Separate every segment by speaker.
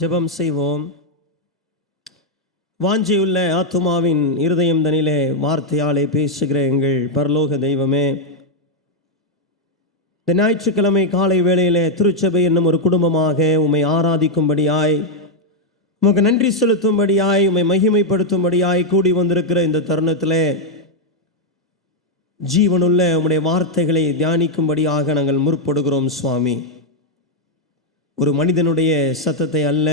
Speaker 1: ஜெபம் செய்வோம். வாஞ்சியுள்ள ஆத்துமாவின் இருதயம் தனிலே வார்த்தையாலே பேசுகிற எங்கள் பரலோக தெய்வமே. இந்த ஞாயிற்றுக்கிழமை காலை வேளையிலே திருச்சபை என்னும் ஒரு குடும்பமாக உம்மை ஆராதிக்கும்படியாய் உமக்கு நன்றி செலுத்தும்படியாய் உம்மை மகிமைப்படுத்தும்படியாய் கூடி வந்திருக்கிற இந்த தருணத்திலே ஜீவனுள்ள உம்முடைய வார்த்தைகளை தியானிக்கும்படியாக நாங்கள் முற்படுகிறோம் சுவாமி. ஒரு மனிதனுடைய சத்தத்தை அல்ல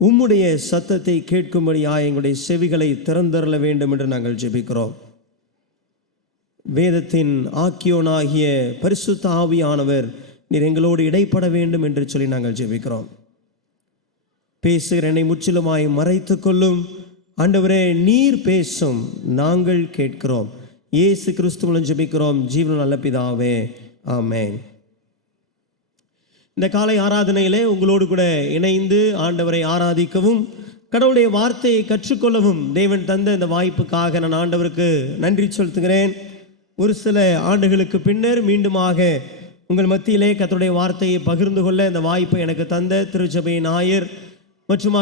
Speaker 1: உம்முடைய சத்தத்தை கேட்கும்படியாய் எங்களுடைய செவிகளை திறந்தரல வேண்டும் என்று நாங்கள் ஜெபிக்கிறோம். வேதத்தின் ஆக்கியோனாகிய பரிசுத்த ஆவியானவர் நீர் எங்களோடு இடைப்பட வேண்டும் என்று சொல்லி நாங்கள் ஜெபிக்கிறோம். பேசுகிற என்னை முற்றிலுமாய் மறைத்து கொள்ளும். ஆண்டவரே நீர் பேசும் நாங்கள் கேட்கிறோம். இயேசு கிறிஸ்துவனும் ஜெபிக்கிறோம். ஜீவன் நல்ல பிதாவே ஆமேன். இந்த காலை ஆராதனையிலே உங்களோடு கூட இணைந்து ஆண்டவரை ஆராதிக்கவும் கடவுளுடைய வார்த்தையை கற்றுக்கொள்ளவும் தேவன் தந்த இந்த வாய்ப்புக்காக நான் ஆண்டவருக்கு நன்றி செலுத்துகிறேன். ஒரு சில ஆண்டுகளுக்கு பின்னர் மீண்டுமாக உங்கள் மத்தியிலே கத்தருடைய வார்த்தையை பகிர்ந்து கொள்ள இந்த வாய்ப்பை எனக்கு தந்த திருச்சபையின் ஆயர்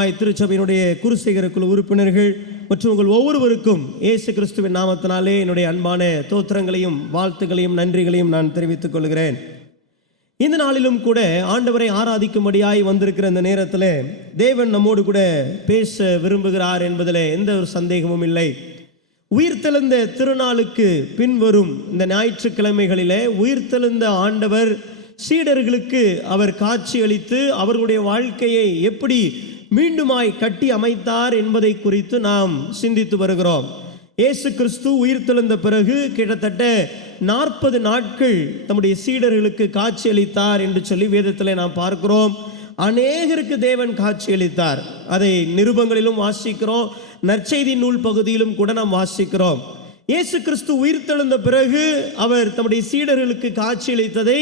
Speaker 1: ஆய் திருச்சபையினுடைய குருசேகர குழு உறுப்பினர்கள் மற்றும் உங்கள் ஒவ்வொருவருக்கும் இயேசு கிறிஸ்துவின் நாமத்தினாலே என்னுடைய அன்பான தோத்திரங்களையும் வாழ்த்துக்களையும் நன்றிகளையும் நான் தெரிவித்துக் கொள்கிறேன். இந்த நாளிலும் கூட ஆண்டவரை ஆராதிக்கும்படியாய் வந்திருக்கிற இந்த நேரத்தில் தேவன் நம்மோடு கூட பேச விரும்புகிறார் என்பதில் எந்த ஒரு சந்தேகமும் இல்லை. உயிர்த்தெழுந்த திருநாளுக்கு பின்வரும் இந்த ஞாயிற்றுக்கிழமைகளிலே உயிர்த்தெழுந்த ஆண்டவர் சீடர்களுக்கு அவர் காட்சியளித்து அவர்களுடைய வாழ்க்கையை எப்படி மீண்டுமாய் கட்டி அமைத்தார் என்பதை குறித்து நாம் சிந்தித்து வருகிறோம். இயேசு கிறிஸ்து உயிர்த்தெழுந்த பிறகு கிட்டத்தட்ட நாற்பது நாட்கள் தம்முடைய சீடர்களுக்கு காட்சியளித்தார் என்று சொல்லி வேதத்தில் நாம் பார்க்கிறோம். அநேகருக்கு தேவன் காட்சியளித்தார். அதை நிருபங்களிலும் வாசிக்கிறோம். நற்செய்தி நூல் பகுதியிலும் கூட நாம் வாசிக்கிறோம். இயேசு கிறிஸ்து உயிர்த்தெழுந்த பிறகு அவர் தம்முடைய சீடர்களுக்கு காட்சியளித்ததை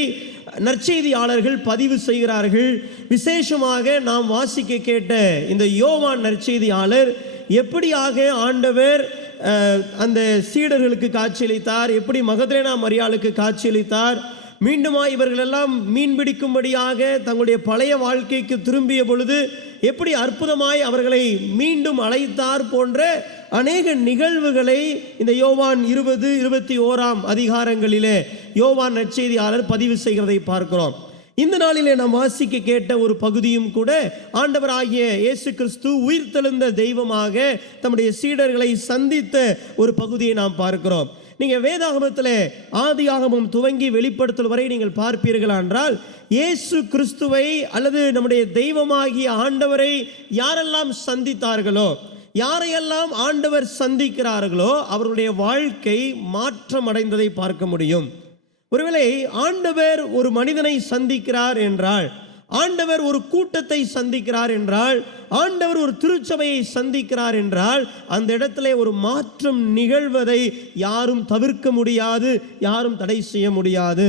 Speaker 1: நற்செய்தியாளர்கள் பதிவு செய்கிறார்கள். விசேஷமாக நாம் வாசிக்க கேட்ட இந்த யோவான் நற்செய்தியாளர் எப்படியாக ஆண்டவர் அந்த சீடர்களுக்கு காட்சியளித்தார். எப்படி மகதரேனா மரியாளுக்கு காட்சியளித்தார். மீண்டுமா இவர்களெல்லாம் மீன் பிடிக்கும்படியாக தங்களுடைய பழைய வாழ்க்கைக்கு திரும்பிய பொழுது எப்படி அற்புதமாய் அவர்களை மீண்டும் அழைத்தார் போன்ற அநேக நிகழ்வுகளை இந்த யோவான் இருபது இருபத்தி ஓராம் அதிகாரங்களிலே யோவான் நற்செய்தியாளர் பதிவு செய்கிறதை பார்க்கிறோம். இந்த நாளிலே நாம் வாசிக்க கேட்ட ஒரு பகுதியும் கூட ஆண்டவர் ஆகிய இயேசு கிறிஸ்து உயிர்த்தெழுந்த தெய்வமாக தம்முடைய சீடர்களை சந்தித்த ஒரு பகுதியை நாம் பார்க்கிறோம். நீங்கள் வேதாகமத்தில் ஆதியாகமம் துவங்கி வெளிப்படுத்தல் வரை நீங்கள் பார்ப்பீர்களா என்றால் இயேசு கிறிஸ்துவை அல்லது நம்முடைய தெய்வமாகிய ஆண்டவரை யாரெல்லாம் சந்தித்தார்களோ யாரையெல்லாம் ஆண்டவர் சந்திக்கிறார்களோ அவருடைய வாழ்க்கை மாற்றம் அடைந்ததை பார்க்க முடியும். ஒருவேளை ஆண்டவர் ஒரு மனிதனை சந்திக்கிறார் என்றால் ஆண்டவர் ஒரு கூட்டத்தை சந்திக்கிறார் என்றால் ஆண்டவர் ஒரு திருச்சபையை சந்திக்கிறார் என்றால் அந்த இடத்துல ஒரு மாற்றம் நிகழ்வதை யாரும் தவிர்க்க முடியாது யாரும் தடை செய்ய முடியாது.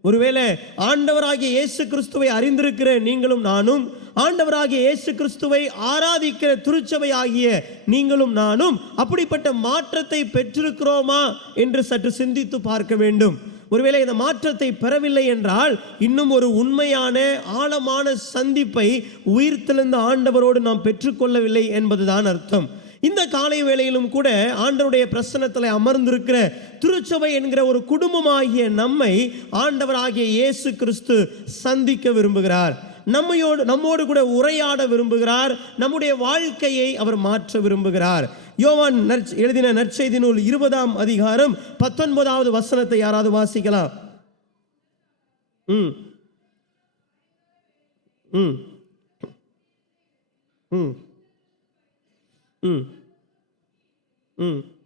Speaker 1: ஒருவேளை ஆண்டவராகிய இயேசு கிறிஸ்துவை அறிந்திருக்கிற நீங்களும் நானும் ஆண்டவராகிய இயேசு கிறிஸ்துவை ஆராதிக்கிற திருச்சபை ஆகிய நீங்களும் நானும் அப்படிப்பட்ட மாற்றத்தை பெற்றிருக்கிறோமா என்று சற்று சிந்தித்து பார்க்க வேண்டும். ஒருவேளை இந்த மாற்றத்தை பெறவில்லை என்றால் இன்னும் ஒரு உண்மையான ஆழமான சந்திப்பை உயிர்த்தெழுந்த ஆண்டவரோடு நாம் பெற்றுக்கொள்ளவில்லை என்பதுதான் அர்த்தம். இந்த காலை வேளையிலும் கூட ஆண்டவருடைய பிரசனத்தில் அமர்ந்திருக்கிற திருச்சபை என்கிற ஒரு குடும்பமாகிய நம்மை ஆண்டவராகிய இயேசு கிறிஸ்து சந்திக்க விரும்புகிறார். நம்மையோடு நம்மோடு கூட உரையாட விரும்புகிறார். நம்முடைய வாழ்க்கையை அவர் மாற்ற விரும்புகிறார். யோவான் நற்ச- எழுதின நற்செய்தி நூல் இருபதாம் அதிகாரம் பத்தொன்பதாவது வசனத்தை யாராவது வாசிக்கலாம்? ம். ம். ம். ம். ம்.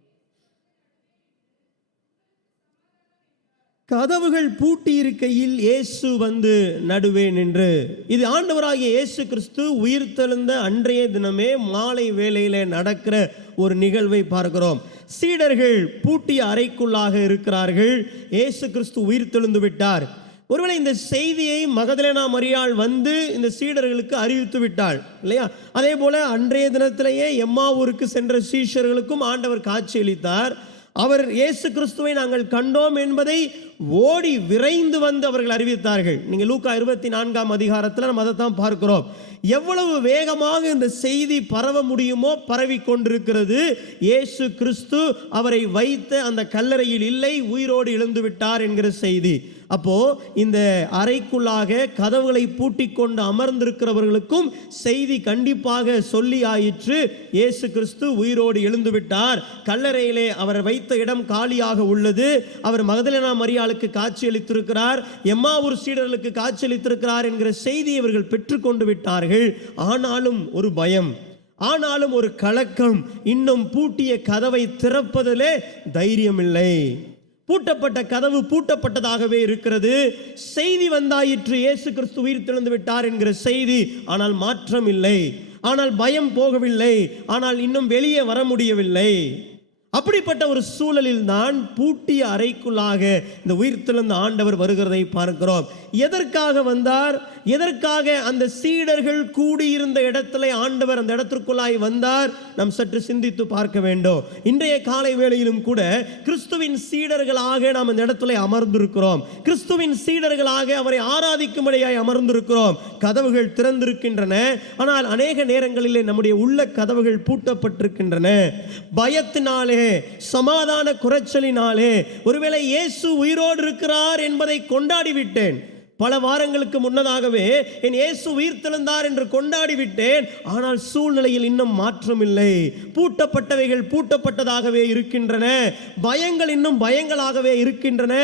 Speaker 1: கதவுகள் பூட்டி இருக்கையில் இயேசு வந்து நடுவே நின்று இது ஆண்டவராகிய இயேசு கிறிஸ்து உயிர்த்தெழுந்த அன்றைய தினமே மாலை வேளையில் நடக்கிற ஒரு நிகழ்வை பார்க்கிறோம். சீடர்கள் பூட்டிய அறைக்குள்ளாக இருக்கிறார்கள். இயேசு கிறிஸ்து உயிர்த்தெழுந்து விட்டார். ஒருவேளை இந்த செய்தியை மகதலேனா மரியாள் வந்து இந்த சீடர்களுக்கு அறிவித்து விட்டாள் இல்லையா? அதே போல அன்றைய தினத்திலேயே எம்மாவூருக்கு சென்ற சீஷர்களுக்கும் ஆண்டவர் காட்சியளித்தார். அவர் இயேசு கிறிஸ்துவை நாங்கள் கண்டோம் என்பதை ஓடி விரைந்து வந்து அவர்கள் அறிவித்தார்கள். நீங்கள் லூக்கா இருபத்தி நான்காம் அதிகாரத்தில் நம்ம அதை தான் பார்க்கிறோம். எவ்வளவு வேகமாக இந்த செய்தி பரவ முடியுமோ பரவி கொண்டிருக்கிறது. இயேசு கிறிஸ்து அவரை வைத்த அந்த கல்லறையில் இல்லை உயிரோடு எழுந்து விட்டார் என்கிற செய்தி. அப்போ இந்த அறைக்குள்ளாக கதவுகளை பூட்டி கொண்டு அமர்ந்திருக்கிறவர்களுக்கும் செய்தி கண்டிப்பாக சொல்லி ஆயிற்று. இயேசு கிறிஸ்து உயிரோடு எழுந்து விட்டார் கல்லறையிலே அவர் வைத்த இடம் காலியாக உள்ளது. அவர் மகதலினா மரியாளுக்கு காட்சியளித்திருக்கிறார். எம்மாவூர் சீடர்களுக்கு காட்சியளித்திருக்கிறார் என்கிற செய்தி இவர்கள் பெற்றுக்கொண்டு விட்டார்கள். ஆனாலும் ஒரு பயம். ஆனாலும் ஒரு கலக்கம். இன்னும் பூட்டிய கதவை திறப்பதிலே தைரியமில்லை. பூட்டப்பட்ட கதவு பூட்டப்பட்டதாகவே இருக்கிறது. செய்தி வந்தாயிற்று இயேசு கிறிஸ்து உயிர் திறந்து விட்டார் என்கிற செய்தி. ஆனால் மாற்றம் இல்லை. ஆனால் பயம் போகவில்லை. ஆனால் இன்னும் வெளியே வர முடியவில்லை. அப்படிப்பட்ட ஒரு சூழலில் தான் பூட்டிய அறைக்குள்ளாக இந்த உயிர்த்திழந்த ஆண்டவர் வருகிறதை பார்க்கிறோம். எதற்காக வந்தார்? எதற்காக அந்த சீடர்கள் கூடியிருந்த இடத்துல ஆண்டவர் அந்த இடத்திற்குள்ளாய் வந்தார்? நாம் சற்று சிந்தித்து பார்க்க வேண்டும். இன்றைய காலை வேளையிலும் கூட கிறிஸ்துவின் சீடர்களாக நாம் இந்த இடத்துல அமர்ந்திருக்கிறோம். கிறிஸ்துவின் சீடர்களாக அவரை ஆராதிக்கும்படியாய் அமர்ந்திருக்கிறோம். கதவுகள் திறந்திருக்கின்றன. ஆனால் அநேக நேரங்களிலே நம்முடைய உள்ள கதவுகள் பூட்டப்பட்டிருக்கின்றன. பயத்தினாலே சமாதான குறைச்சலினாலே ஒருவேளை இயேசு உயிரோடு இருக்கிறார் என்பதை கொண்டாடி விட்டேன் பல வாரங்களுக்கு முன்னதாகவே என் இயேசு உயிர்த்தெழுந்தார் என்று கொண்டாடி விட்டேன் ஆனால் சூழ்நிலையில் இன்னும் மாற்றம் இல்லை பூட்டப்பட்டவைகள் பூட்டப்பட்டதாகவே இருக்கின்றன. பயங்கள் இன்னும் பயங்களாகவே இருக்கின்றன.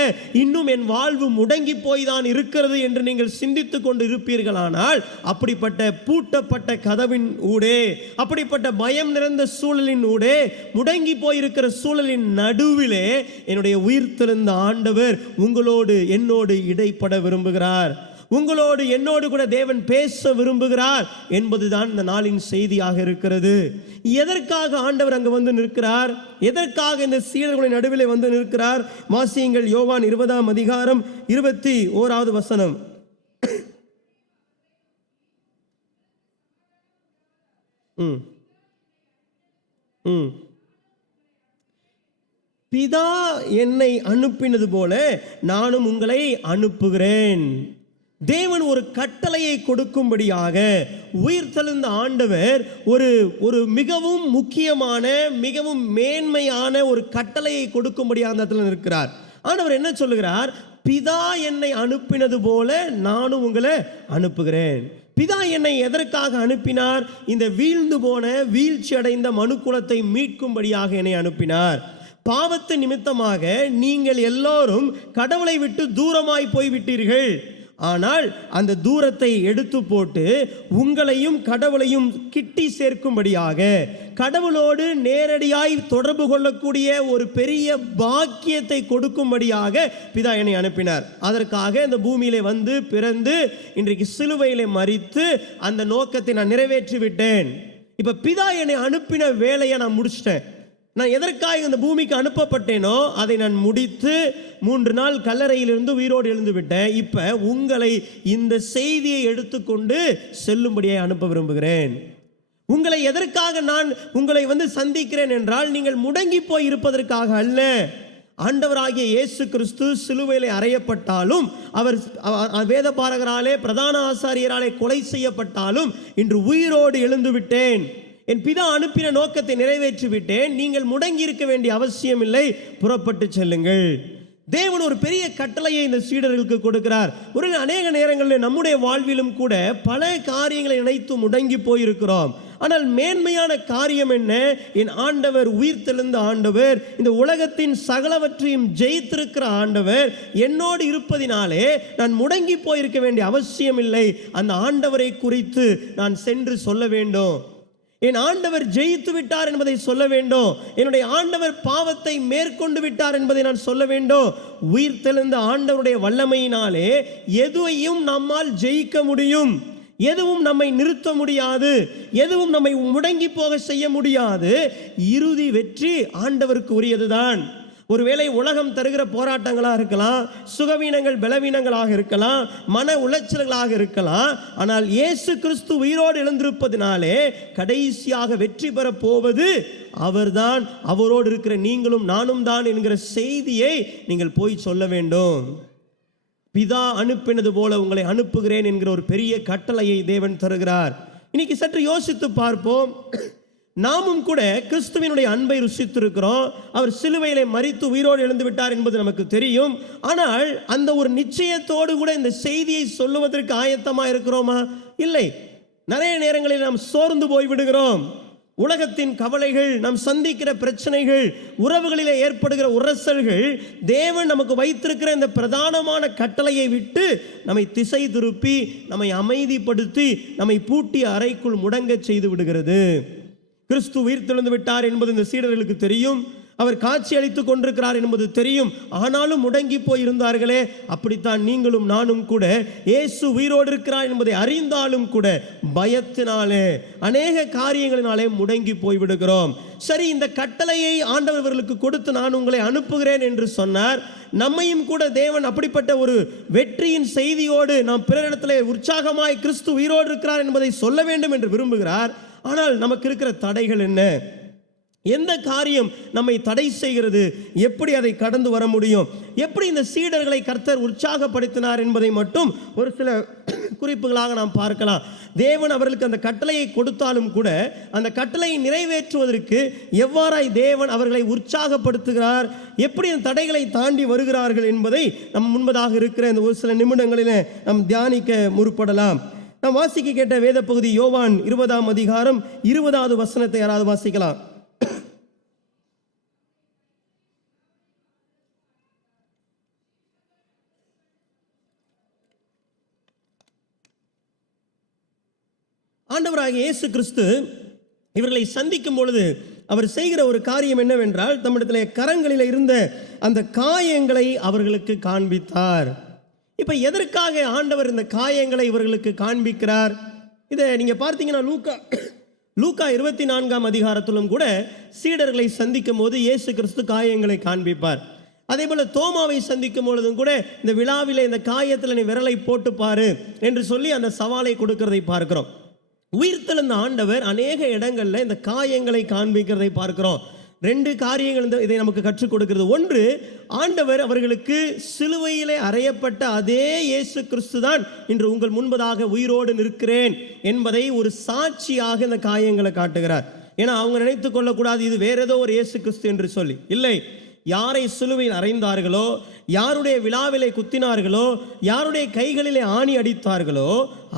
Speaker 1: இன்னும் என் வாழ்வு முடங்கி போய் தான் இருக்கிறது என்று நீங்கள் சிந்தித்து கொண்டு இருப்பீர்களானால் அப்படிப்பட்ட பூட்டப்பட்ட கதவின் ஊடே அப்படிப்பட்ட பயம் நிறைந்த சூழலின் ஊடே முடங்கி போயிருக்கிற சூழலின் நடுவிலே என்னுடைய உயிர்த்தெழுந்த ஆண்டவர் உங்களோடு என்னோடு இடைப்பட விரும்புகிறார். உங்களோடு என்னோடு கூட தேவன் பேச விரும்புகிறார் என்பதுதான் இந்த நாளின் செய்தியாக இருக்கிறது. எதற்காக ஆண்டவர் அங்கு வந்து நிற்கிறார்? எதற்காக இந்த சீடர்களின் நடுவில் வந்து நிற்கிறார்? வாசியுங்கள் யோவான் இருபதாம் அதிகாரம் இருபத்தி ஓராவது வசனம். ம். ம். பிதா என்னை அனுப்பினது போல நானும் உங்களை அனுப்புகிறேன். தேவன் ஒரு கட்டளையை கொடுக்கும்படியாக உயிர் தெழுந்த ஆண்டவர் ஒரு ஒரு மிகவும் முக்கியமான மிகவும் மேன்மையான ஒரு கட்டளையை கொடுக்கும்படியாக அந்த இடத்துல இருக்கிறார் ஆண்டவர் என்ன சொல்லுகிறார்? பிதா என்னை அனுப்பினது போல நானும் உங்களை அனுப்புகிறேன். பிதா என்னை எதற்காக அனுப்பினார்? இந்த வீழ்ந்து போன வீழ்ச்சி அடைந்த மனுக்குலத்தை மீட்கும்படியாக என்னை அனுப்பினார். பாவத்து நிமித்தமாக நீங்கள் எல்லோரும் கடவுளை விட்டு தூரமாய் போய்விட்டீர்கள். ஆனால் அந்த தூரத்தை எடுத்து போட்டு உங்களையும் கடவுளையும் கிட்டி சேர்க்கும்படியாக கடவுளோடு நேரடியாய் தொடர்பு கொள்ளக்கூடிய ஒரு பெரிய பாக்கியத்தை கொடுக்கும்படியாக பிதா என்னை அனுப்பினார். அதற்காக இந்த பூமியிலே வந்து பிறந்து இன்றைக்கு சிலுவையிலே மறித்து அந்த நோக்கத்தை நான் நிறைவேற்றி விட்டேன் இப்போ பிதா என்னை அனுப்பின வேலையை நான் முடிச்சிட்டேன். நான் எதற்காக இந்த பூமிக்கு அனுப்பப்பட்டேனோ அதை நான் முடித்து மூன்று நாள் கல்லறையிலிருந்து உயிரோடு எழுந்து விட்டேன் இப்போ உங்களை இந்த செய்தியை எடுத்துக்கொண்டு செல்லும்படியாக அனுப்ப விரும்புகிறேன். உங்களை எதற்காக நான் உங்களை வந்து சந்திக்கிறேன் என்றால் நீங்கள் முடங்கி போய் இருப்பதற்காக அல்ல. ஆண்டவராகிய இயேசு கிறிஸ்து சிலுவையிலே அறையப்பட்டாலும் அவர் வேத பாரகராலே பிரதான ஆசாரியராலே கொலை செய்யப்பட்டாலும் இன்று உயிரோடு எழுந்து விட்டேன் என் பிதா அனுப்பின நோக்கத்தை நிறைவேற்றி விட்டேன் நீங்கள் முடங்கி இருக்க வேண்டிய அவசியம் இல்லை புறப்பட்டு செல்லுங்கள். தேவன் ஒரு பெரிய கட்டளையை இந்த சீடர்களுக்கு கொடுக்கிறார். ஒரு அநேக நேரங்களில் நம்முடைய வாழ்விலும் கூட பல காரியங்களை நினைத்து முடங்கி போயிருக்கிறோம். ஆனால் மேன்மையான காரியம் என்ன? என் ஆண்டவர் உயிர்த்தெழுந்த ஆண்டவர் இந்த உலகத்தின் சகலவற்றையும் ஜெயித்திருக்கிற ஆண்டவர் என்னோடு இருப்பதினாலே நான் முடங்கி போயிருக்க வேண்டிய அவசியம் இல்லை அந்த ஆண்டவரை குறித்து நான் சென்று சொல்ல வேண்டும். என் ஆண்டவர் ஜெயித்து விட்டார் என்பதை சொல்ல வேண்டும். என்னுடைய ஆண்டவர் பாவத்தை மேற்கொண்டு விட்டார் என்பதை நான் சொல்ல வேண்டும். உயிர் தெளிந்த ஆண்டவருடைய வல்லமையினாலே எதுவையும் நம்மால் ஜெயிக்க முடியும். எதுவும் நம்மை நிறுத்த முடியாது. எதுவும் நம்மை முடங்கி போக செய்ய முடியாது. இறுதி வெற்றி ஆண்டவருக்கு உரியதுதான். ஒருவேளை உலகம் தருகிற போராட்டங்களாக இருக்கலாம் சுகவீனங்கள் பலவீனங்களாக இருக்கலாம் மன உளைச்சல்களாக இருக்கலாம் ஆனால் இயேசு கிறிஸ்து உயிரோடு எழுந்திருப்பதினாலே கடைசியாக வெற்றி பெறப் போவது அவர்தான். அவரோடு இருக்கிற நீங்களும் நானும் தான் என்கிற செய்தியை நீங்கள் போய் சொல்ல வேண்டும். பிதா அனுப்பினது போல உங்களை அனுப்புகிறேன் என்கிற ஒரு பெரிய கட்டளையை தேவன் தருகிறார். இன்னைக்கு சற்று யோசித்து பார்ப்போம். நாமும் கூட கிறிஸ்துவினுடைய அன்பை ருசித்திருக்கிறோம். அவர் சிலுவையிலே மறித்து உயிரோடு எழுந்து விட்டார் என்பது நமக்கு தெரியும். ஆனால் அந்த ஒரு நிச்சயத்தோடு கூட இந்த செய்தியை சொல்லுவதற்கு ஆயத்தமா இருக்கிறோமா? இல்லை. நிறைய நேரங்களில் நாம் சோர்ந்து போய் விடுகிறோம். உலகத்தின் கவலைகள் நாம் சந்திக்கிற பிரச்சனைகள் உறவுகளிலே ஏற்படுகிற உரசல்கள் தேவன் நமக்கு வைத்திருக்கிற இந்த பிரதானமான கட்டளையை விட்டு நம்மை திசை திருப்பி நம்மை அமைதிப்படுத்தி நம்மை பூட்டிய அறைக்குள் முடங்கச் செய்து விடுகிறது. கிறிஸ்து உயிர் தெழுந்து விட்டார் என்பது இந்த சீடர்களுக்கு தெரியும். அவர் காட்சி அளித்துக் கொண்டிருக்கிறார் என்பது தெரியும். ஆனாலும் முடங்கி போய் இருந்தார்களே அப்படித்தான் நீங்களும் நானும் கூட இயேசு உயிரோடு இருக்கிறார் என்பதை அறிந்தாலும் கூட பயத்தினாலே அநேக காரியங்களினாலே முடங்கி போய் விடுகிறோம். சரி இந்த கட்டளையை ஆண்டவர் இவர்களுக்கு கொடுத்து நான் உங்களை அனுப்புகிறேன் என்று சொன்னார். நம்மையும் கூட தேவன் அப்படிப்பட்ட ஒரு வெற்றியின் செய்தியோடு நாம் பிறரிடத்திலே உற்சாகமாய் கிறிஸ்து உயிரோடு இருக்கிறார் என்பதை சொல்ல வேண்டும் என்று விரும்புகிறார். ஆனால் நமக்கு இருக்கிற தடைகள் என்ன? எந்த காரியம் நம்மை தடை செய்கிறது? எப்படி அதை கடந்து வர முடியும்? எப்படி இந்த சீடர்களை கர்த்தர் உற்சாகப்படுத்தினார் என்பதை மட்டும் ஒரு சில குறிப்புகளாக நாம் பார்க்கலாம். தேவன் அவர்களுக்கு அந்த கட்டளையை கொடுத்தாலும் கூட அந்த கட்டளையை நிறைவேற்றுவதற்கு எவ்வாறாய் தேவன் அவர்களை உற்சாகப்படுத்துகிறார்? எப்படி அந்த தடைகளை தாண்டி வருகிறார்கள் என்பதை நம் முன்பதாக இருக்கிற இந்த ஒரு சில நிமிடங்களில் நாம் தியானிக்க முற்படலாம். நாம் வாசிக்க கேட்ட வேத பகுதி யோவான் இருபதாம் அதிகாரம் இருபதாவது வசனத்தை யாராவது வாசிக்கலாம். ஆண்டவராக இயேசு கிறிஸ்து இவர்களை சந்திக்கும் பொழுது அவர் செய்கிற ஒரு காரியம் என்னவென்றால் தம்மிடத்திலே கரங்களில் இருந்த அந்த காயங்களை அவர்களுக்கு காண்பித்தார். இப்போ எதற்காக ஆண்டவர் இந்த காயங்களை இவர்களுக்கு காண்பிக்கிறார்? இதை நீங்கள் பார்த்தீங்கன்னா லூக்கா லூக்கா இருபத்தி நான்காம் அதிகாரத்திலும் கூட சீடர்களை சந்திக்கும் போது இயேசு கிறிஸ்து காயங்களை காண்பிப்பார். அதே போல் தோமாவை சந்திக்கும் பொழுதும் கூட இந்த விழாவில் இந்த காயத்தில் நீ விரலை போட்டு பாரு என்று சொல்லி அந்த சவாலை கொடுக்கிறதை பார்க்கிறோம். உயிர்த்தெழுந்த ஆண்டவர் அநேக இடங்களில் இந்த காயங்களை காண்பிக்கிறதை பார்க்கிறோம். ரெண்டு காரியங்கள் இந்த இதை நமக்கு கற்றுக் கொடுக்கிறது. ஒன்று ஆண்டவர் அவர்களுக்கு சிலுவையிலே அறையப்பட்ட அதே இயேசு கிறிஸ்து தான் இன்று உங்கள் முன்பதாக உயிரோடு நிற்கிறேன் என்பதை ஒரு சாட்சியாக இந்த காயங்களை காட்டுகிறார். ஏன்னா அவங்க நினைத்து கொள்ளக்கூடாது இது வேற ஏதோ ஒரு இயேசு கிறிஸ்து என்று சொல்லி. இல்லை யாரை சிலுவையில் அறைந்தார்களோ யாருடைய விழாவிலே குத்தினார்களோ யாருடைய கைகளிலே ஆணி அடித்தார்களோ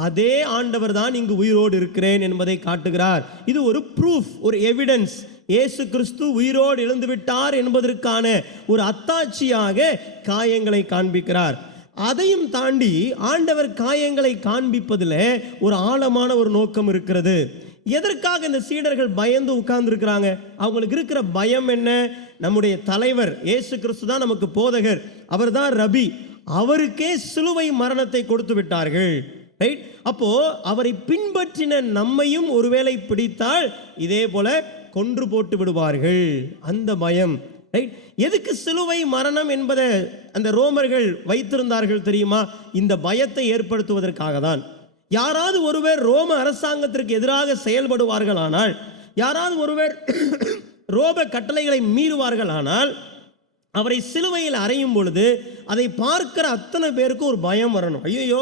Speaker 1: அதே ஆண்டவர் தான் இங்கு உயிரோடு இருக்கிறேன் என்பதை காட்டுகிறார். இது ஒரு ப்ரூஃப் ஒரு எவிடன்ஸ் இயேசு கிறிஸ்து உயிரோடு எழுந்துவிட்டார் என்பதற்கான ஒரு அத்தாட்சியாக காயங்களை காண்பிக்கிறார். அதையும் தாண்டி ஆண்டவர் காயங்களை காண்பிப்பதில் ஒரு ஆழமான ஒரு நோக்கம் இருக்கிறது. எதற்காக இந்த சீடர்கள் பயந்து உட்கார்ந்துருக்கிறாங்க? அவங்களுக்கு இருக்கிற பயம் என்ன? நம்முடைய தலைவர் ஏசு கிறிஸ்து தான் நமக்கு போதகர். அவர்தான் ரபி. அவருக்கே சிலுவை மரணத்தை கொடுத்து விட்டார்கள். ரைட் அப்போ அவரை பின்பற்றின நம்மையும் ஒருவேளை பிடித்தால் இதே போல கொன்று போட்டு விடுவார்கள். அந்த பயம் ரைட் எதுக்கு சிலுவை மரணம் என்பதை அந்த ரோமர்கள் வைத்திருந்தார்கள் தெரியுமா? இந்த பயத்தை ஏற்படுத்துவதற்காக தான். யாராவது ஒருவர் ரோம அரசாங்கத்திற்கு எதிராக செயல்படுவார்களானால் யாராவது ஒருவர் ரோம கட்டளைகளை மீறுவார்களானால் அவரை சிலுவையில் அறையும் பொழுது அதை பார்க்கிற அத்தனை பேருக்கும் ஒரு பயம் வரணும். ஐயோ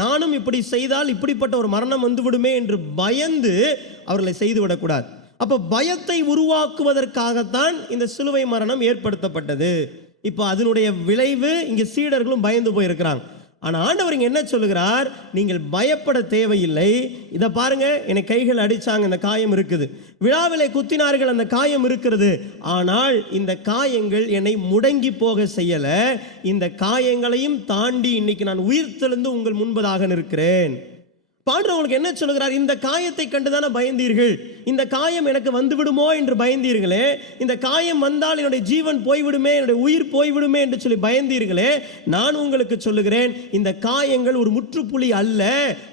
Speaker 1: நானும் இப்படி செய்தால் இப்படிப்பட்ட ஒரு மரணம் வந்துவிடுமே என்று பயந்து அவர்களை செய்து விடக்கூடாது அப்போ பயத்தை உருவாக்குவதற்காகத்தான் இந்த சிலுவை மரணம் ஏற்படுத்தப்பட்டது. இப்போ அதனுடைய விளைவு இங்கே சீடர்களும் பயந்து போயிருக்கிறாங்க. ஆனால் ஆண்டவர் என்ன சொல்லுகிறார்? நீங்கள் பயப்பட தேவையில்லை. இதை பாருங்க என்னை கைகள் அடித்தாங்க இந்த காயம் இருக்குது. விழாவிலே குத்தினார்கள் அந்த காயம் இருக்கிறது. ஆனால் இந்த காயங்கள் என்னை முடங்கி போக செய்யலை. இந்த காயங்களையும் தாண்டி இன்னைக்கு நான் உயிர் தெழுந்து உங்கள் முன்பதாக நிற்கிறேன். பாடுறவங்களுக்கு என்ன சொல்லுகிறார்? இந்த காயத்தை கண்டுதானே பயந்தீர்கள்? இந்த காயம் எனக்கு வந்து விடுமோ என்று பயந்தீர்களே? இந்த காயம் வந்தால் என்னுடைய ஜீவன் போய்விடுமே என்னுடைய உயிர் போய்விடுமே என்று சொல்லி பயந்தீர்களே? நான் உங்களுக்கு சொல்லுகிறேன் இந்த காயங்கள் ஒரு முற்றுப்புள்ளி அல்ல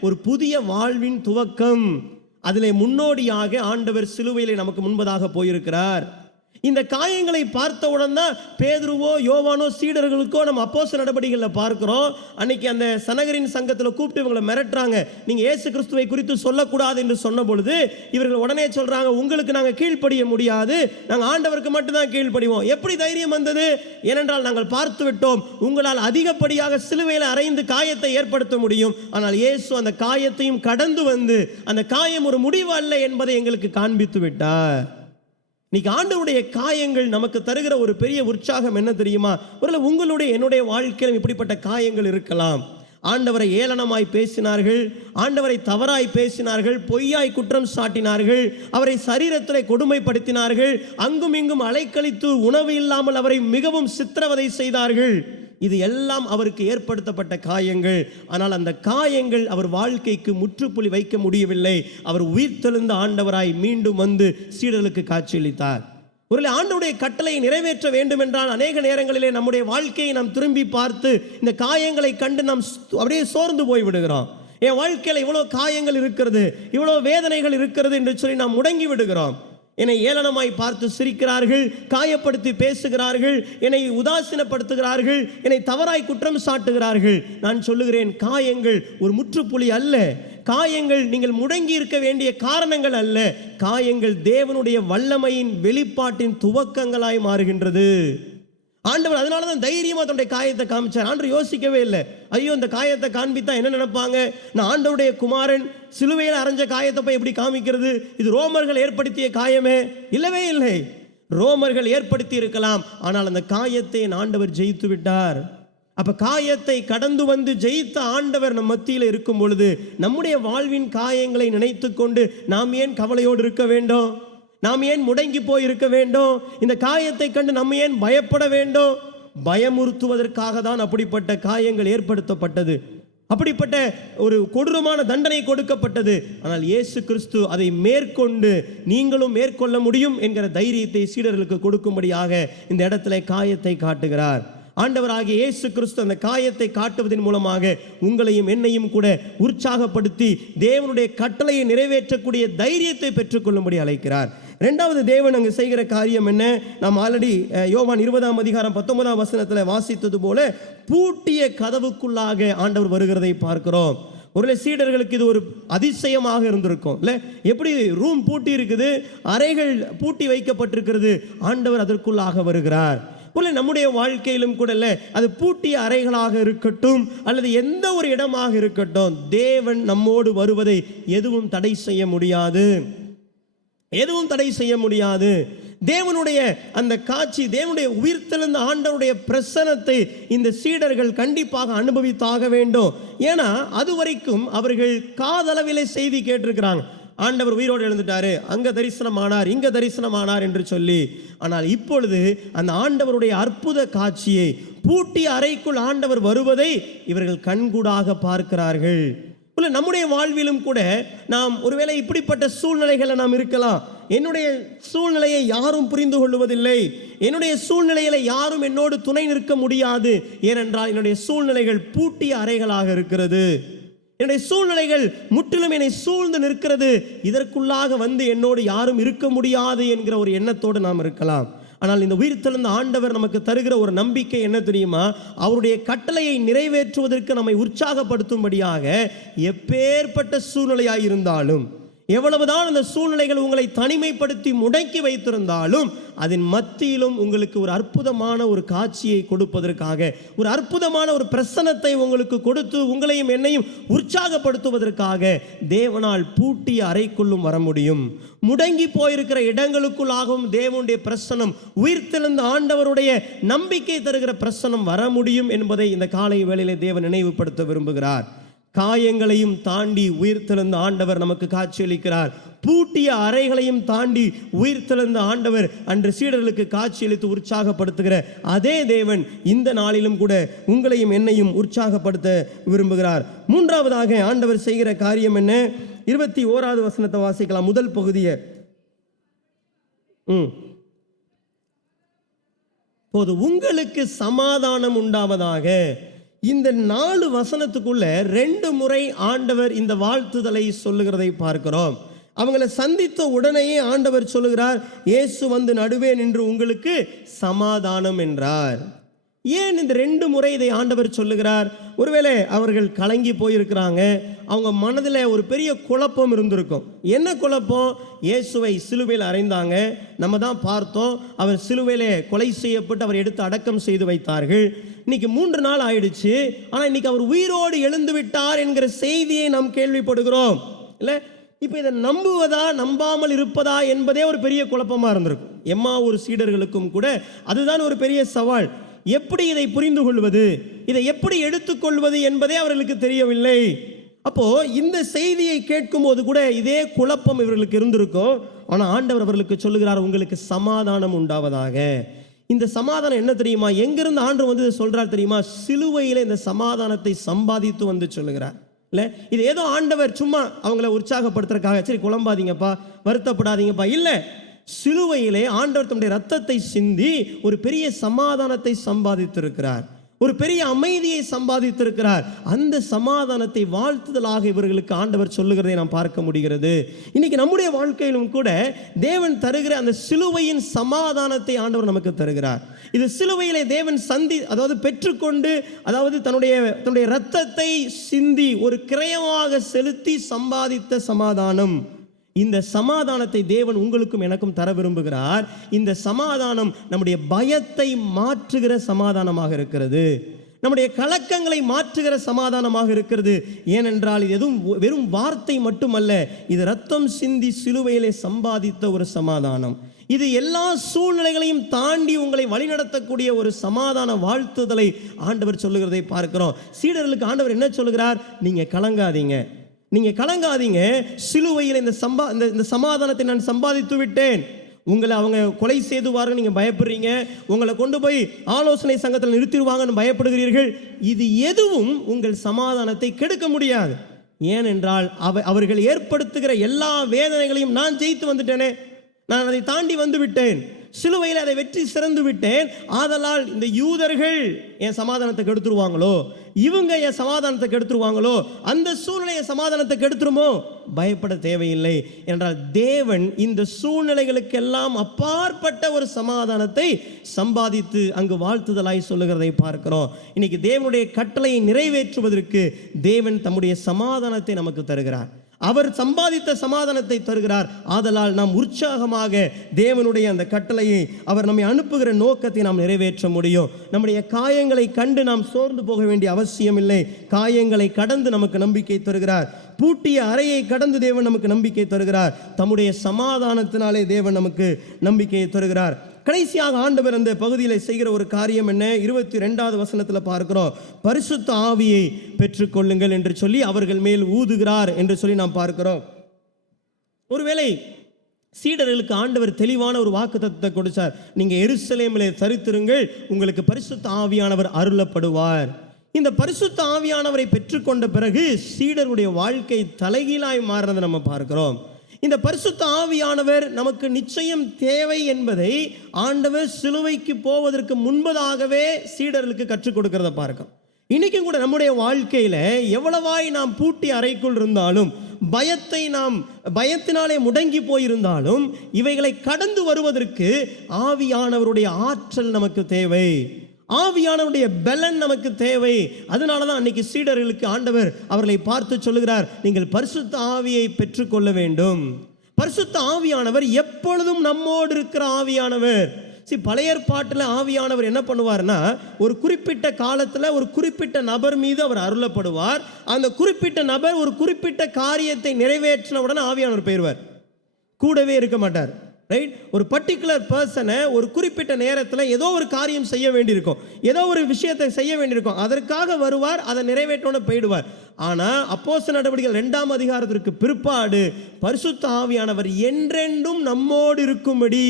Speaker 1: ஒரு புதிய வாழ்வின் துவக்கம். அதிலே முன்னோடியாக ஆண்டவர் சிலுவையிலே நமக்கு முன்பதாக போயிருக்கிறார். இந்த காயங்களை பார்த்தவுடன் தான் பேதுருவோ யோவானோ சீடர்களுக்கோ நம்ம அப்போச நடவடிக்கைகளில் பார்க்குறோம். அன்னைக்கு அந்த சனகரின் சங்கத்தில் கூப்பிட்டு இவங்களை மிரட்டுறாங்க. நீங்கள் இயேசு கிறிஸ்துவை குறித்து சொல்லக்கூடாது என்று சொன்ன பொழுது இவர்கள் உடனே சொல்கிறாங்க உங்களுக்கு நாங்கள் கீழ்ப்படிய முடியாது. நாங்கள் ஆண்டவருக்கு மட்டும்தான் கீழ்ப்படிவோம். எப்படி தைரியம் வந்தது? ஏனென்றால் நாங்கள் பார்த்து விட்டோம் உங்களால் அதிகப்படியாக சிலுவையில் அறைந்து காயத்தை ஏற்படுத்த முடியும். ஆனால் இயேசு அந்த காயத்தையும் கடந்து வந்து அந்த காயம் ஒரு முடிவு அல்ல என்பதை எங்களுக்கு காண்பித்து விட்டார். இன்னைக்கு ஆண்டவருடைய காயங்கள் நமக்கு தருகிற ஒரு பெரிய உற்சாகம் என்ன தெரியுமா? ஒருவேளை உங்களுடைய என்னுடைய வாழ்க்கையிலும் இப்படிப்பட்ட காயங்கள் இருக்கலாம். ஆண்டவரை ஏளனமாய் பேசினார்கள் ஆண்டவரை தவறாய் பேசினார்கள் பொய்யாய் குற்றம் சாட்டினார்கள் அவரை சரீரத்திலே கொடுமைப்படுத்தினார்கள் அங்கும் இங்கும் அலைக்கழித்து உணவு இல்லாமல் அவரை மிகவும் சித்திரவதை செய்தார்கள். இது எல்லாம் அவருக்கு ஏற்படுத்தப்பட்ட காயங்கள். ஆனால் அந்த காயங்கள் அவர் வாழ்க்கைக்கு முற்றுப்புள்ளி வைக்க முடியவில்லை. அவர் உயிர்த்தெழுந்த ஆண்டவராய் மீண்டும் வந்து சீடர்களுக்கு காட்சியளித்தார். ஒருவேளை ஆண்டவுடைய கட்டளையை நிறைவேற்ற வேண்டும் என்றால் அநேக நேரங்களிலே நம்முடைய வாழ்க்கையை நாம் திரும்பி பார்த்து இந்த காயங்களை கண்டு நாம் அப்படியே சோர்ந்து போய் விடுகிறோம். என் வாழ்க்கையில் இவ்வளோ காயங்கள் இருக்கிறது இவ்வளோ வேதனைகள் இருக்கிறது என்று சொல்லி நாம் முடங்கி விடுகிறோம். என்னை ஏளனமாய் பார்த்து சிரிக்கிறார்கள் காயப்படுத்தி பேசுகிறார்கள் என்னை உதாசீனப்படுத்துகிறார்கள் என்னை தவறாய் குற்றம் சாட்டுகிறார்கள். நான் சொல்லுகிறேன் காயங்கள் ஒரு முற்றுப்புள்ளி அல்ல. காயங்கள் நீங்கள் முடங்கி இருக்க வேண்டிய காரணங்கள் அல்ல. காயங்கள் தேவனுடைய வல்லமையின் வெளிப்பாட்டின் துவக்கங்களாய் மாறுகின்றது. ஆண்டவர் அதனால தான் தைரியமாக தன்னுடைய காயத்தை காமிச்சார். ஆண்டவர் யோசிக்கவே இல்லை. ஐயோ இந்த காயத்தை காண்பித்தா என்ன நினைப்பாங்க? நான் ஆண்டவுடைய குமாரன் சிலுவையில் அரைஞ்ச காயத்தை போய் எப்படி காமிக்கிறது? இது ரோமர்கள் ஏற்படுத்திய காயமே? இல்லவே இல்லை. ரோமர்கள் ஏற்படுத்தி இருக்கலாம் ஆனால் அந்த காயத்தை என் ஆண்டவர் ஜெயித்து விட்டார். அப்ப காயத்தை கடந்து வந்து ஜெயித்த ஆண்டவர் நம் மத்தியில் இருக்கும் பொழுது நம்முடைய வாழ்வின் காயங்களை நினைத்து கொண்டு நாம் ஏன் கவலையோடு இருக்க வேண்டும்? நாம் ஏன் முடங்கி போய் இருக்க வேண்டும்? இந்த காயத்தை கண்டு நம்ம ஏன் பயப்பட வேண்டும்? பயமுறுத்துவதற்காக தான் அப்படிப்பட்ட காயங்கள் ஏற்படுத்தப்பட்டது. அப்படிப்பட்ட ஒரு கொடூரமான தண்டனை கொடுக்கப்பட்டது. ஆனால் இயேசு கிறிஸ்து அதை மேற்கொண்டு நீங்களும் மேற்கொள்ள முடியும் என்கிற தைரியத்தை சீடர்களுக்கு கொடுக்கும்படியாக இந்த இடத்துல காயத்தை காட்டுகிறார். ஆண்டவராகிய இயேசு கிறிஸ்து அந்த காயத்தை காட்டுவதன் மூலமாக உங்களையும் என்னையும் கூட உற்சாகப்படுத்தி தேவனுடைய கட்டளையை நிறைவேற்றக்கூடிய தைரியத்தை பெற்றுக்கொள்ளும்படி அழைக்கிறார். ரெண்டாவது தேவன் அங்கே செய்கிற காரியம் என்ன? நாம் ஆல்ரெடி யோவான் இருபதாம் அதிகாரம் பத்தொன்பதாம் வசனத்தில் வாசித்தது போல பூட்டிய கதவுக்குள்ளாக ஆண்டவர் வருகிறதை பார்க்கிறோம். ஒரு சீடர்களுக்கு இது ஒரு அதிசயமாக இருந்திருக்கும் இல்லை? எப்படி ரூம் பூட்டி இருக்குது அறைகள் பூட்டி வைக்கப்பட்டிருக்கிறது ஆண்டவர் அதற்குள்ளாக வருகிறார். போல நம்முடைய வாழ்க்கையிலும் கூட இல்ல? அது பூட்டிய அறைகளாக இருக்கட்டும் அல்லது எந்த ஒரு இடமாக இருக்கட்டும் தேவன் நம்மோடு வருவதை எதுவும் தடை செய்ய முடியாது. எதுவும் தடை செய்ய முடியாது. தேவனுடைய அந்த காட்சி தேவனுடைய உயிர்த்தெழுந்த ஆண்டவருடைய பிரசனத்தை இந்த சீடர்கள் கண்டிப்பாக அனுபவித்தாக வேண்டும். ஏன்னா அது வரைக்கும் அவர்கள் காதளவிலே செய்தி கேட்டிருக்கிறாங்க. ஆண்டவர் உயிரோடு எழுந்துட்டாரு. அங்க தரிசனமானார் இங்க தரிசனமானார் என்று சொல்லி. ஆனால் இப்பொழுது அந்த ஆண்டவருடைய அற்புத காட்சியை பூட்டிய அறைக்குள் ஆண்டவர் வருவதை இவர்கள் கண்கூடாக பார்க்கிறார்கள். இல்லை நம்முடைய வாழ்விலும் கூட நாம் ஒருவேளை இப்படிப்பட்ட சூழ்நிலைகளை நாம் இருக்கலாம். என்னுடைய சூழ்நிலையை யாரும் புரிந்து கொள்வதில்லை. என்னுடைய சூழ்நிலையில யாரும் என்னோடு துணை நிற்க முடியாது. ஏனென்றால் என்னுடைய சூழ்நிலைகள் பூட்டிய அறைகளாக இருக்கிறது. என்னுடைய சூழ்நிலைகள் முற்றிலும் என்னை சூழ்ந்து நிற்கிறது. இதற்குள்ளாக வந்து என்னோடு யாரும் இருக்க முடியாது என்கிற ஒரு எண்ணத்தோடு நாம் இருக்கலாம். ஆனால் இந்த உயிர்த்தெழுந்த ஆண்டவர் நமக்கு தருகிற ஒரு நம்பிக்கை என்ன தெரியுமா? அவருடைய கட்டளையை நிறைவேற்றுவதற்கு நம்மை உற்சாகப்படுத்தும்படியாக எப்பேற்பட்ட சூழ்நிலையாக இருந்தாலும் எவ்வளவுதான் அந்த சூழ்நிலைகள் உங்களை தனிமைப்படுத்தி முடக்கி வைத்திருந்தாலும் அதன் மத்தியிலும் உங்களுக்கு ஒரு அற்புதமான ஒரு காட்சியை கொடுப்பதற்காக ஒரு அற்புதமான ஒரு பிரசனத்தை உங்களுக்கு கொடுத்து உங்களையும் என்னையும் உற்சாகப்படுத்துவதற்காக தேவனால் பூட்டிய அறைக்குள்ளும் வர முடியும். முடங்கி போயிருக்கிற இடங்களுக்குள்ளாகவும் தேவனுடைய பிரசனம் உயிர்த்தெழுந்த ஆண்டவருடைய நம்பிக்கை தருகிற பிரசனம் வர முடியும் என்பதை இந்த காலை வேளையிலே தேவன் நினைவுபடுத்த விரும்புகிறார். காயங்களையும் தாண்டி உயிர்த்தெழுந்த ஆண்டவர் நமக்கு காட்சியளிக்கிறார். பூட்டிய அறைகளையும் தாண்டி உயிர்த்தெழுந்த ஆண்டவர் அன்று சீடர்களுக்கு காட்சியளித்து உற்சாகப்படுத்துகிற அதே தேவன் இந்த நாளிலும் கூட உங்களையும் என்னையும் உற்சாகப்படுத்த விரும்புகிறார். மூன்றாவதாக ஆண்டவர் செய்கிற காரியம் என்ன? இருபத்தி ஓராவது வசனத்தை வாசிக்கலாம். முதல் பகுதியை. ம். போது உங்களுக்கு சமாதானம் உண்டாவதாக. இந்த நாலு வசனத்துக்குள்ள ரெண்டு முறை ஆண்டவர் இந்த வாழ்த்துதலை சொல்லுகிறதை பார்க்கிறோம். அவங்கள சந்தித்த உடனேயே ஆண்டவர் சொல்லுகிறார் இயேசு வந்து நடுவே நின்று உங்களுக்கு சமாதானம் என்றார். ஏன் இந்த ரெண்டு முறை இதை ஆண்டவர் சொல்லுகிறார்? ஒருவேளை அவர்கள் கலங்கி போயிருக்கிறாங்க. அவங்க மனதில் ஒரு பெரிய குழப்பம் இருந்திருக்கும். என்ன குழப்பம்? இயேசுவை சிலுவையில் அறைந்தாங்க. நம்ம தான் பார்த்தோம். அவர் சிலுவையிலே கொலை செய்யப்பட்டு அவர் எடுத்து அடக்கம் செய்து வைத்தார்கள். இன்னைக்கு மூன்று நாள் ஆயிடுச்சு. ஆனால் இன்னைக்கு அவர் உயிரோடு எழுந்து விட்டார் என்கிற செய்தியை நாம் கேள்விப்படுகிறோம். இல்லை? இப்போ இதை நம்புவதா நம்பாமல் இருப்பதா என்பதே ஒரு பெரிய குழப்பமாக இருந்திருக்கும். எம்மா ஒரு சீடர்களுக்கும் கூட அதுதான் ஒரு பெரிய சவால். எப்படி இதை புரிந்து கொள்வது இதை எப்படி எடுத்துக்கொள்வது என்பதே அவர்களுக்கு தெரியவில்லை. அப்போ இந்த செய்தியை கேட்கும்போது கூட இதே குழப்பம் இவர்களுக்கு இருந்திருக்கும். ஆனால் ஆண்டவர் அவர்களுக்கு சொல்லுகிறார் உங்களுக்கு சமாதானம் உண்டாவதாக. இந்த சமாதானம் என்ன தெரியுமா? எங்கிருந்து ஆண்டு வந்து சொல்றார் தெரியுமா? சிலுவையில் இந்த சமாதானத்தை சம்பாதித்து வந்து சொல்லுகிறார். இல்லை இது ஏதோ ஆண்டவர் சும்மா அவங்கள உற்சாகப்படுத்துறதுக்காக சரி குழம்பாதீங்கப்பா வருத்தப்படாதீங்கப்பா. இல்லை சிலுவையிலே ஆண்டவர் தம்முடைய ரத்தத்தை சிந்தி ஒரு பெரிய சமாதானத்தை சம்பாதித்திருக்கிறார். ஒரு பெரிய அமைதியை சம்பாதித்திருக்கிறார். அந்த சமாதானத்தை வாழ்த்துதலாக இவர்களுக்கு ஆண்டவர் சொல்லுகிறதை நாம் பார்க்க முடிகிறது. இன்னைக்கு நம்முடைய வாழ்க்கையிலும் கூட தேவன் தருகிற அந்த சிலுவையின் சமாதானத்தை ஆண்டவர் நமக்கு தருகிறார். இது சிலுவையிலே தேவன் சந்தி அதாவது பெற்றுக்கொண்டு அதாவது தன்னுடைய தன்னுடைய ரத்தத்தை சிந்தி ஒரு கிரயமாக செலுத்தி சம்பாதித்த சமாதானம். இந்த சமாதானத்தை தேவன் உங்களுக்கும் எனக்கும் தர விரும்புகிறார். இந்த சமாதானம் நம்முடைய பயத்தை மாற்றுகிற சமாதானமாக இருக்கிறது. நம்முடைய கலக்கங்களை மாற்றுகிற சமாதானமாக இருக்கிறது. ஏனென்றால் இது எதுவும் வெறும் வார்த்தை மட்டுமல்ல இது ரத்தம் சிந்தி சிலுவையிலே சம்பாதித்த ஒரு சமாதானம். இது எல்லா சூழ்நிலைகளையும் தாண்டி உங்களை வழிநடத்தக்கூடிய ஒரு சமாதான வாழ்த்துதலை ஆண்டவர் சொல்லுகிறதை பார்க்கிறோம். சீடர்களுக்கு ஆண்டவர் என்ன சொல்லுகிறார்? நீங்கள் கலங்காதீங்க. நீங்க கலங்காதீங்க. சிலுவையில் இந்த சம்பா இந்த இந்த சமாதானத்தை நான் சம்பாதித்து விட்டேன் உங்களை அவங்க கொலை செய்துவார்கள் நீங்க பயப்படுறீங்க. உங்களை கொண்டு போய் ஆலோசனை சங்கத்தில் நிறுத்திடுவாங்கன்னு பயப்படுகிறீர்கள். இது எதுவும் உங்கள் சமாதானத்தை கெடுக்க முடியாது. ஏனென்றால் அவ அவர்கள் ஏற்படுத்துகிற எல்லா வேதனைகளையும் நான் ஜெயித்து வந்துட்டேனே. நான் அதை தாண்டி வந்து விட்டேன் சிலுவையில் அதை வெற்றி சிறந்து விட்டேன். ஆதலால் இந்த யூதர்கள் என் சமாதானத்தை கெடுத்துருவாங்களோ? இவங்க என் சமாதானத்தை கெடுத்துருவாங்களோ? அந்த சூழ்நிலை என் சமாதானத்தை கெடுத்துருமோ? பயப்பட தேவையில்லை. என்றால் தேவன் இந்த சூழ்நிலைகளுக்கெல்லாம் அப்பாற்பட்ட ஒரு சமாதானத்தை சம்பாதித்து அங்கு வாழ்த்துதலாய் சொல்லுகிறதை பார்க்கிறோம். இன்னைக்கு தேவனுடைய கட்டளையை நிறைவேற்றுவதற்கு தேவன் தம்முடைய சமாதானத்தை நமக்கு தருகிறார். அவர் சம்பாதித்த சமாதானத்தை தருகிறார். ஆதலால் நாம் உற்சாகமாக தேவனுடைய அந்த கட்டளையை அவர் நம்மை அனுப்புகிற நோக்கத்தை நாம் நிறைவேற்ற முடியும். நம்முடைய காயங்களை கண்டு நாம் சோர்ந்து போக வேண்டிய அவசியம் இல்லை காயங்களை கடந்து நமக்கு நம்பிக்கை தருகிறார். பூட்டிய அறையை கடந்து தேவன் நமக்கு நம்பிக்கை தருகிறார். தம்முடைய சமாதானத்தினாலே தேவன் நமக்கு நம்பிக்கையை தருகிறார். கடைசியாக ஆண்டவர் அந்த பகுதியில் செய்கிற ஒரு காரியம் என்ன? இருபத்தி ரெண்டாவது வசனத்தில் பார்க்கிறோம். பரிசுத்த ஆவியை பெற்றுக்கொள்ளுங்கள் என்று சொல்லி அவர்கள் மேல் ஊதுகிறார் என்று சொல்லி நாம் பார்க்கிறோம். ஒருவேளை சீடர்களுக்கு ஆண்டவர் தெளிவான ஒரு வாக்குத்தத்தத்தை கொடுத்தார். நீங்கள் எருசலேமிலே சரித்திருங்கள் உங்களுக்கு பரிசுத்த ஆவியானவர் அருளப்படுவார். இந்த பரிசுத்த ஆவியானவரை பெற்றுக்கொண்ட பிறகு சீடருடைய வாழ்க்கை தலைகீழாய் மாறினதை நம்ம பார்க்கிறோம். இந்த பரிசுத்த ஆவியானவர் நமக்கு நிச்சயம் தேவை என்பதை ஆண்டவர் சிலுவைக்கு போவதற்கு முன்பதாகவே சீடர்களுக்கு கற்றுக் கொடுக்கிறத பார்க்கிறோம் இன்றைக்கும் கூட நம்முடைய வாழ்க்கையில் எவ்வளவாய் நாம் பூட்டி அறைக்குள் இருந்தாலும் பயத்தை நாம் பயத்தினாலே முடங்கி போயிருந்தாலும் இவைகளை கடந்து வருவதற்கு ஆவியானவருடைய ஆற்றல் நமக்கு தேவை. ஆவியானவருடைய பலன் நமக்கு தேவை. அதனால தான் அன்னைக்கு சீடர்களுக்கு ஆண்டவர் அவர்களை பார்த்து சொல்லுகிறார் நீங்கள் பரிசுத்த ஆவியை பெற்றுக்கொள்ள வேண்டும். பரிசுத்த ஆவியானவர் எப்பொழுதும் நம்மோடு இருக்கிற ஆவியானவர். சி பழைய ஏற்பாட்டில் ஆவியானவர் என்ன பண்ணுவார்னா ஒரு குறிப்பிட்ட காலத்தில் ஒரு குறிப்பிட்ட நபர் மீது அவர் அருளப்படுவார். அந்த குறிப்பிட்ட நபர் ஒரு குறிப்பிட்ட காரியத்தை நிறைவேற்றின உடனே ஆவியானவர் போயிடுவார் கூடவே இருக்க மாட்டார். ரைட் ஒரு பர்டிகுலர் பர்சனை ஒரு குறிப்பிட்ட நேரத்தில் ஏதோ ஒரு காரியம் செய்ய வேண்டியிருக்கும். ஏதோ ஒரு விஷயத்தை செய்ய வேண்டியிருக்கும். அதற்காக வருவார் அதை நிறைவேற்றோன்னு போயிடுவார். ஆனால் அப்போச நடவடிக்கைகள் ரெண்டாம் அதிகாரத்திற்கு பிற்பாடு பரிசுத்த ஆவியானவர் என்றென்றும் நம்மோடு இருக்கும்படி.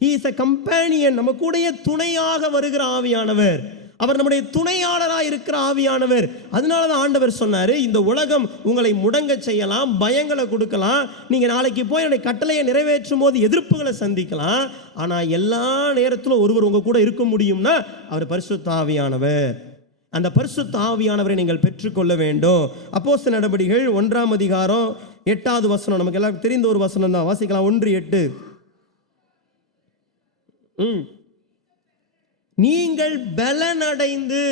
Speaker 1: ஹீ இஸ் அ கம்பேனியன் நம்ம கூடயே துணையாக வருகிற ஆவியானவர். அவர் நம்முடைய துணையாளராக இருக்கிற ஆவியானவர். அதனால தான் ஆண்டவர் சொன்னார் இந்த உலகம் உங்களை முடங்க செய்யலாம் பயங்களை கொடுக்கலாம். நீங்கள் நாளைக்கு போய் என்னுடைய கட்டளையை நிறைவேற்றும் போது எதிர்ப்புகளை சந்திக்கலாம். ஆனால் எல்லா நேரத்திலும் ஒருவர் உங்கள் கூட இருக்க முடியும்னா அவர் பரிசுத்த ஆவியானவர். அந்த பரிசுத்த ஆவியானவரை நீங்கள் பெற்றுக்கொள்ள வேண்டும். அப்போஸ்தல நடவடிக்கைகள் ஒன்றாம் அதிகாரம் எட்டாவது வசனம். நமக்கு எல்லாருக்கும் தெரிந்த ஒரு வசனம் தான். வாசிக்கலாம். ஒன்று எட்டு. ம். நீங்கள் பலனடைந்து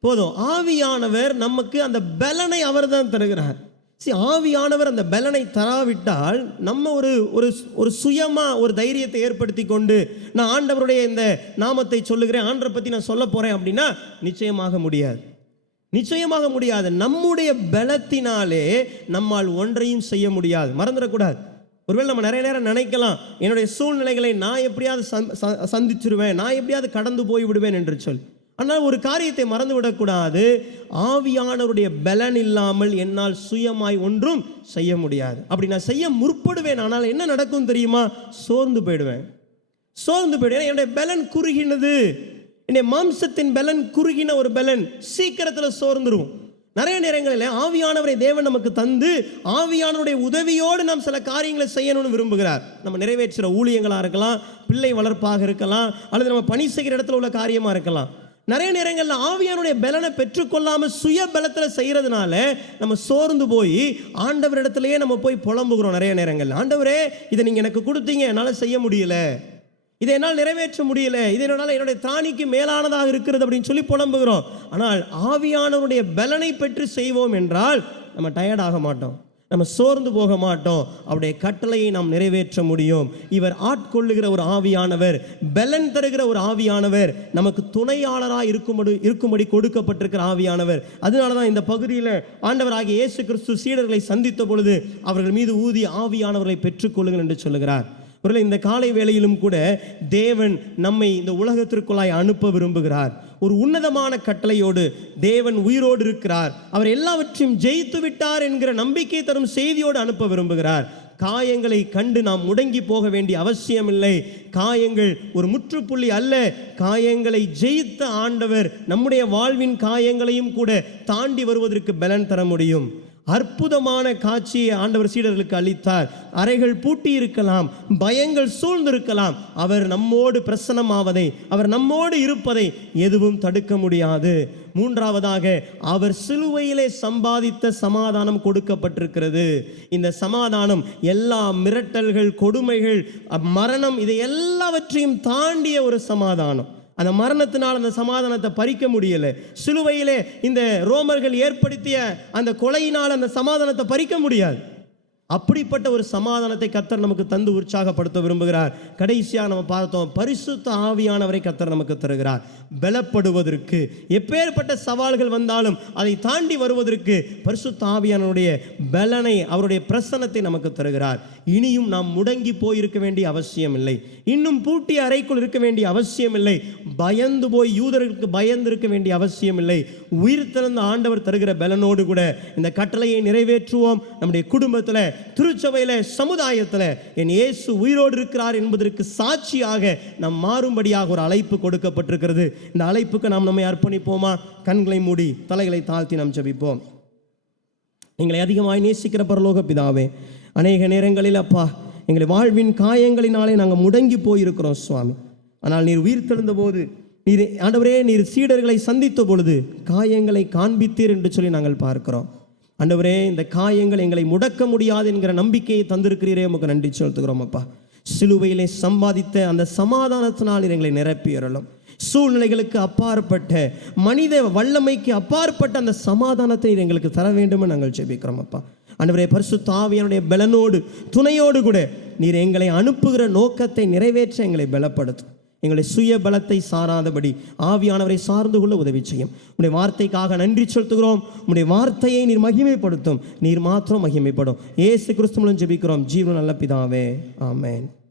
Speaker 1: போதும். ஆவியானவர் நமக்கு அந்த பலனை அவர் தான் தருகிறார். சரி ஆவியானவர் அந்த பலனை தராவிட்டால் நம்ம ஒரு ஒரு ஒரு சுயமாக ஒரு தைரியத்தை ஏற்படுத்தி கொண்டு நான் ஆண்டவருடைய இந்த நாமத்தை சொல்லுகிறேன் ஆண்டரை பற்றி நான் சொல்ல போகிறேன் அப்படின்னா நிச்சயமாக முடியாது. நிச்சயமாக முடியாது. நம்முடைய பலத்தினாலே நம்மால் ஒன்றையும் செய்ய முடியாது. மறந்துடக்கூடாது ஒருவேளை நம்ம நிறைய நேரம் நினைக்கலாம் என்னுடைய சூழ்நிலைகளை நான் எப்படியாவது சந்- ச- சந்திச்சிருவேன் நான் எப்படியாவது கடந்து போய் விடுவேன் என்று சொல். ஆனால் ஒரு காரியத்தை மறந்து விடக்கூடாது ஆவியானவருடைய பலன் இல்லாமல் என்னால் சுயமாய் ஒன்றும் செய்ய முடியாது. அப்படி நான் செய்ய முற்படுவேன் ஆனால் என்ன நடக்கும் தெரியுமா? சோர்ந்து போயிடுவேன். சோர்ந்து போயிடுவேன். என்னுடைய பலன் குறுகினது. என்னுடைய மாம்சத்தின் பலன் குறுகின ஒரு பலன் சீக்கிரத்தில் சோர்ந்துருவோம் நிறைய நேரங்களில் ஆவியானவரை தேவன் நமக்கு தந்து ஆவியானவருடைய உதவியோடு நாம் சில காரியங்களை செய்யணும்னு விரும்புகிறார். நம்ம நிறைவேற்றுகிற ஊழியங்களாக இருக்கலாம் பிள்ளை வளர்ப்பாக இருக்கலாம் அல்லது நம்ம பணி செய்கிற இடத்துல உள்ள காரியமாக இருக்கலாம். நிறைய நேரங்களில் ஆவியானுடைய பலனை பெற்றுக்கொள்ளாமல் சுய பலத்தில் செய்கிறதுனால நம்ம சோர்ந்து போய் ஆண்டவரிடத்திலேயே நம்ம போய் புலம்புகிறோம் நிறைய நேரங்களில். ஆண்டவரே இதை நீங்கள் எனக்கு கொடுத்தீங்க என்னால் செய்ய முடியல. இதை என்னால் நிறைவேற்ற முடியல. இது என்னால் என்னுடைய தானிக்கு மேலானதாக இருக்கிறது அப்படின்னு சொல்லி புலம்புகிறோம். ஆனால் ஆவியானவருடைய பலனை பெற்று செய்வோம் என்றால் நம்ம டயர்டாக மாட்டோம். நம்ம சோர்ந்து போக மாட்டோம். அவருடைய கட்டளையை நாம் நிறைவேற்ற முடியும். இவர் ஆட்கொள்ளுகிற ஒரு ஆவியானவர் பலன் தருகிற ஒரு ஆவியானவர் நமக்கு துணையாளராக இருக்கும்படி இருக்கும்படி கொடுக்கப்பட்டிருக்கிற ஆவியானவர். அதனால தான் இந்த பகுதியில் ஆண்டவராகிய இயேசு கிறிஸ்து சீடர்களை சந்தித்த பொழுது அவர்கள் மீது ஊதி ஆவியானவர்களை பெற்றுக்கொள்ளுங்கள் என்று சொல்லுகிறார். ஒருவேளை இந்த காலை வேளையிலும் கூட தேவன் நம்மை இந்த உலகத்திற்குள்ளாய் அனுப்ப விரும்புகிறார். ஒரு உன்னதமான கட்டளையோடு தேவன் உயிரோடு இருக்கிறார். அவர் எல்லாவற்றையும் ஜெயித்து விட்டார் என்கிற நம்பிக்கை தரும் செய்தியோடு அனுப்ப விரும்புகிறார். காயங்களை கண்டு நாம் முடங்கி போக வேண்டிய அவசியமில்லை. காயங்கள் ஒரு முற்றுப்புள்ளி அல்ல. காயங்களை ஜெயித்த ஆண்டவர் நம்முடைய வாழ்வின் காயங்களையும் கூட தாண்டி வருவதற்கு பலன் தர முடியும். அற்புதமான காட்சியை ஆண்டவர் சீடர்களுக்கு அளித்தார். அறைகள் பூட்டி இருக்கலாம் பயங்கள் சூழ்ந்திருக்கலாம். அவர் நம்மோடு பிரசனமாவதை அவர் நம்மோடு இருப்பதை எதுவும் தடுக்க முடியாது. மூன்றாவதாக அவர் சிலுவையிலே சம்பாதித்த சமாதானம் கொடுக்கப்பட்டிருக்கிறது. இந்த சமாதானம் எல்லா மிரட்டல்கள் கொடுமைகள் மரணம் இதை எல்லாவற்றையும் தாண்டிய ஒரு சமாதானம். அந்த மரணத்தினால் அந்த சமாதானத்தை பறிக்க முடியல. சிலுவையிலே இந்த ரோமர்கள் ஏற்படுத்திய அந்த கொலையினால் அந்த சமாதானத்தை பறிக்க முடியாது. அப்படிப்பட்ட ஒரு சமாதானத்தை கத்தர் நமக்கு தந்து உற்சாகப்படுத்த விரும்புகிறார். கடைசியாக நம்ம பார்த்தோம் பரிசுத்த ஆவியானவரை கத்தர் நமக்கு தருகிறார். பலப்படுவதற்கு எப்பேற்பட்ட சவால்கள் வந்தாலும் அதை தாண்டி வருவதற்கு பரிசுத்த ஆவியானவருடைய பலனை அவருடைய பிரசன்னத்தை நமக்கு தருகிறார். இனியும் நாம் முடங்கி போயிருக்க வேண்டிய அவசியம் இல்லை இன்னும் பூட்டிய அறைக்குள் இருக்க வேண்டிய அவசியம் இல்லை பயந்து போய் யூதர்களுக்கு பயந்து இருக்க வேண்டிய அவசியம் இல்லை உயிர் திறந்த ஆண்டவர் தருகிற பலனோடு கூட இந்த கட்டளையை நிறைவேற்றுவோம். நம்முடைய குடும்பத்தில் திருச்சபையில் சமுதாயத்தில் என் இயேசு உயிரோடு இருக்கிறார் என்பதற்கு சாட்சியாக நாம் மாறும்படியாக ஒரு அழைப்பு கொடுக்கப்பட்டிருக்கிறது. இந்த அழைப்புக்கு நாம் நம்மை அர்ப்பணிப்போமா? கண்களை மூடி தலைகளை தாழ்த்தி நாம் ஜபிப்போம். எங்களை அதிகமாய் நேசிக்கிற பரலோக பிதாவே அநேக நேரங்களில் அப்பா எங்களை வாழ்வின் காயங்களினாலே நாங்கள் முடங்கி போயிருக்கிறோம் சுவாமி. ஆனால் நீர் உயிர் தெழுந்த போது நீர் ஆண்டவரே நீர் சீடர்களை சந்தித்த பொழுது காயங்களை காண்பித்தீர் என்று சொல்லி நாங்கள் பார்க்கிறோம். அண்டவரே இந்த காயங்கள் எங்களை முடக்க முடியாது என்கிற நம்பிக்கையை தந்திருக்கிறீரே உமக்கு நன்றி செலுத்துகிறோம் அப்பா. சிலுவையிலே சம்பாதித்த அந்த சமாதானத்தினால் எங்களை நிரப்பியறலும் சூழ்நிலைகளுக்கு அப்பாற்பட்ட மனித வல்லமைக்கு அப்பாற்பட்ட அந்த சமாதானத்தை எங்களுக்கு தர வேண்டும் நாங்கள் ஜெபிக்கிறோம் அப்பா. ஆண்டவரே பரிசு தாவியனுடைய பலனோடு துணையோடு கூட நீர் எங்களை அனுப்புகிற நோக்கத்தை நிறைவேற்ற எங்களை பலப்படுத்தும். எங்களுடைய சுய பலத்தை சாராதபடி ஆவியானவரை சார்ந்து கொள்ள உதவி செய்யும். உடைய வார்த்தைக்காக நன்றி செலுத்துகிறோம். உடைய வார்த்தையை நீர் மகிமைப்படுத்தும். நீர் மாத்திரம் மகிமைப்படும். ஏசு கிறிஸ்து மூலம் ஜெபிக்கிறோம். ஜீவன் நல்ல பிதாவே. ஆமேன்.